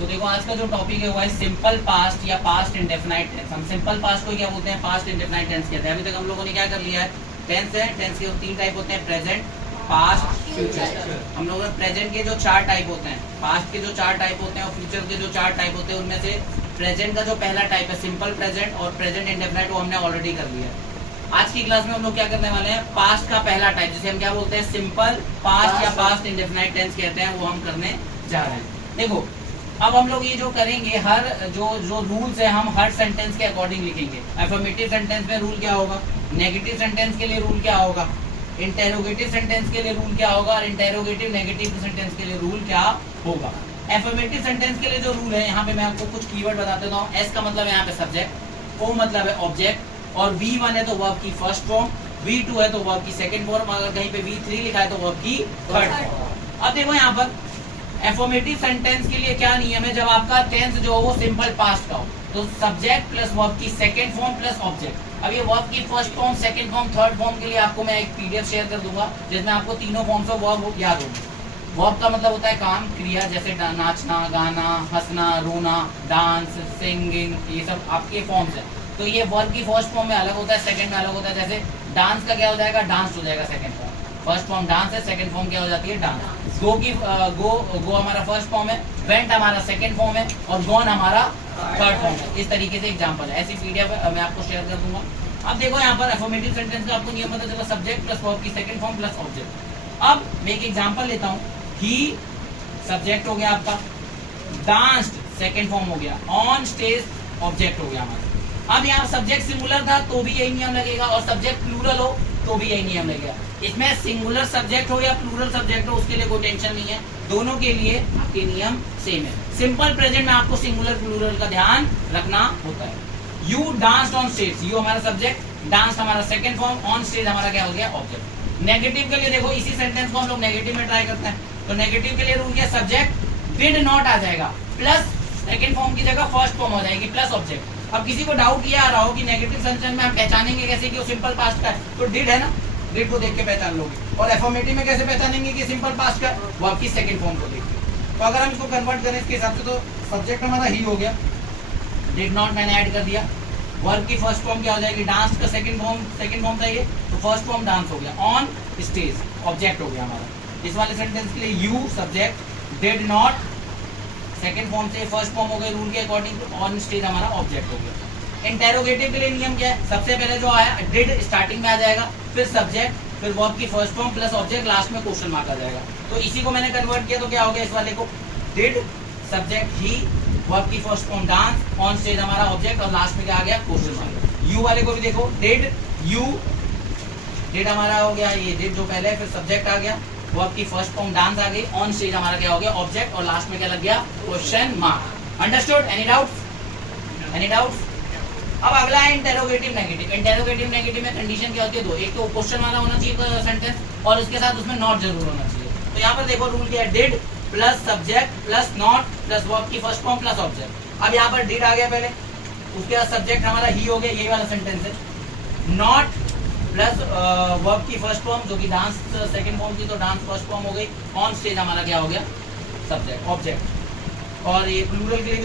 तो देखो आज का जो टॉपिक है वो है सिंपल पास्ट या पास्ट इंडेफिनाइट टेंस। हम सिंपल पास्ट को क्या बोलते हैं, पास्ट इंडेफिनाइट टेंस कहते हैं। अभी तक हम लोगों ने क्या कर लिया है, टेंस है, टेंस के तीन टाइप होते हैं, प्रेजेंट, पास्ट, फ्यूचर। हम लोगों ने प्रेजेंट के जो चार टाइप होते हैं, पास्ट के जो चार टाइप होते हैं और फ्यूचर के जो चार टाइप होते हैं, उनमें से प्रेजेंट का जो पहला टाइप है सिंपल प्रेजेंट और प्रेजेंट इंडेफिनाइट, वो हमने ऑलरेडी कर लिया है। आज की क्लास में हम लोग क्या करने वाले हैं, पास्ट का पहला टाइप जिसे हम क्या बोलते हैं, सिंपल पास्ट या पास्ट इंडेफिनाइट टेंस कहते हैं, वो हम करने जा रहे हैं। देखो अब हम लोग ये जो करेंगे, हर जो रूल्स है हम हर सेंटेंस के अकॉर्डिंग लिखेंगे। अफर्मेटिव सेंटेंस में रूल क्या होगा, नेगेटिव सेंटेंस के लिए रूल क्या होगा, इंटेरोगेटिव सेंटेंस के लिए रूल क्या होगा और इंटेरोगेटिव नेगेटिव सेंटेंस के लिए रूल क्या होगा। अफर्मेटिव सेंटेंस के लिए जो रूल है, यहाँ पे मैं आपको कुछ कीवर्ड बता देता हूँ। एस का मतलब है यहाँ पे सब्जेक्ट, ओ मतलब है ऑब्जेक्ट, और V1 है तो वर्ब की फर्स्ट फॉर्म, V2 है तो वर्ब की सेकंड फॉर्म, अगर कहीं पे V3 लिखा है तो वर्ब की थर्ड फॉर्म। अब देखो यहाँ पर एफर्मेटिव सेंटेंस के लिए क्या नियम है, जब आपका टेंस जो हो वो सिंपल पास्ट का हो तो सब्जेक्ट प्लस वर्ब की सेकंड फॉर्म प्लस ऑब्जेक्ट। अब ये वर्ब की first form, second form, third form के लिए आपको मैं एक PDF शेयर कर दूंगा जिसमें आपको तीनों फॉर्म्स ऑफ वर्ब याद होंगे। वर्ब का मतलब होता है काम, क्रिया, जैसे नाचना, गाना, हंसना, रोना, डांस, सिंगिंग, ये सब आपके फॉर्म्स हैं। तो ये वर्ब की फर्स्ट फॉर्म में अलग होता है, सेकंड में अलग होता है। जैसे डांस का क्या हो जाएगा, डांस हो जाएगा second form, first form dance है, सेकंड फॉर्म क्या हो जाती है, डांस। गो की गो हमारा फर्स्ट फॉर्म है, वेंट हमारा सेकंड फॉर्म है और गॉन हमारा थर्ड फॉर्म है। इस तरीके से एग्जांपल है, ऐसी PDF मैं आपको शेयर कर दूंगा। अब देखो यहाँ पर अफर्मेटिव सेंटेंस का आपको नियम पता चला, सब्जेक्ट प्लस वर्ब की सेकंड फॉर्म प्लस ऑब्जेक्ट। अब मैं एक एग्जांपल लेता हूँ, ही सब्जेक्ट हो गया आपका, डांस्ड सेकंड फॉर्म हो गया, ऑन स्टेज ऑब्जेक्ट हो गया हमारा। अब यहाँ सब्जेक्ट सिंगुलर था तो भी यही नियम लगेगा और सब्जेक्ट प्लूरल हो तो भी यही नियम लगेगा। इसमें सिंगुलर सब्जेक्ट हो या प्लूरल सब्जेक्ट हो उसके लिए कोई टेंशन नहीं है, दोनों के लिए आपके नियम सेम है। सिंपल प्रेजेंट में आपको सिंगुलर प्लूरल का ध्यान रखना होता है। You danced on stage, you हमारा सब्जेक्ट, डांस हमारा सेकंड फॉर्म, ऑन स्टेज हमारा क्या हो गया, ऑब्जेक्ट। नेगेटिव के लिए देखो इसी सेंटेंस को हम लोग नेगेटिव में ट्राई करते हैं, तो नेगेटिव के लिए रूल क्या, सब्जेक्ट डिड नॉट आ जाएगा प्लस सेकंड फॉर्म की जगह फर्स्ट फॉर्म हो जाएगी प्लस ऑब्जेक्ट। अब किसी को डाउट ये आ रहा हो कि नेगेटिव सेंटेंस में हम पहचानेंगे कैसे कि वो सिंपल पास्ट का है, तो डिड है ना, डिड को देख के पहचान लोगे। और अफर्मेटिव में कैसे पहचानेंगे कि सिंपल पास्ट का है, वो आपकी सेकंड फॉर्म को देख के। तो अगर हम इसको कन्वर्ट करें इसके हिसाब से, तो सब्जेक्ट हमारा ही हो गया, डिड नॉट मैंने ऐड कर दिया, वर्ब की फर्स्ट फॉर्म क्या हो जाएगी, डांस का सेकंड फॉर्म था ये, तो फर्स्ट फॉर्म डांस हो गया, ऑन स्टेज ऑब्जेक्ट हो गया हमारा। इस वाले सेंटेंस के लिए you subject, did not second form से फर्स्ट फॉर्म हो गई रूल के अकॉर्डिंग, ऑन स्टेज हमारा ऑब्जेक्ट हो गया। इंटेरोगेटिव के लिए नियम क्या है, सबसे पहले जो आया डिड स्टार्टिंग में आ जाएगा, फिर सब्जेक्ट, फिर वर्ब की first form plus object, last में क्वेश्चन मार्क आ जाएगा। तो इसी को मैंने कन्वर्ट किया तो क्या हो गया, इस वाले को डिड सब्जेक्ट ही, वर्ब की first form dance, on stage हमारा ऑब्जेक्ट और लास्ट में क्या आ गया, क्वेश्चन मार्क। यू वाले को भी देखो, डिड यू, डिड हमारा हो गया ये डिड जो पहले, फिर सब्जेक्ट आ गया, वर्ब की फर्स्ट फॉर्म डांस आ गई, ऑन स्टेज हमारा क्या हो गया, ऑब्जेक्ट और लास्ट में क्या लग गया, question mark. Understood? Any doubts? Any doubts? अब अगला है इंटेरोगेटिव नेगेटिव। इंटेरोगेटिव नेगेटिव में कंडीशन क्या होती है, दो, एक तो क्वेश्चन वाला होना चाहिए सेंटेंस और उसके साथ उसमें नॉट जरूर होना चाहिए। तो यहाँ पर देखो रूल क्या है, did plus subject plus not plus verb की फर्स्ट फॉर्म प्लस ऑब्जेक्ट। अब यहाँ पर डिड आ गया पहले, उसके बाद सब्जेक्ट हमारा ही हो गया, यही वाला सेंटेंस है, नॉट प्लस वर्ब की फर्स्ट फॉर्म जो कि डांस सेकंड फॉर्म थी तो डांस फर्स्ट फॉर्म हो गई, ऑन स्टेज हमारा क्या हो गया, सब्जेक्ट ऑब्जेक्ट। और ये प्लूरल के लिए भी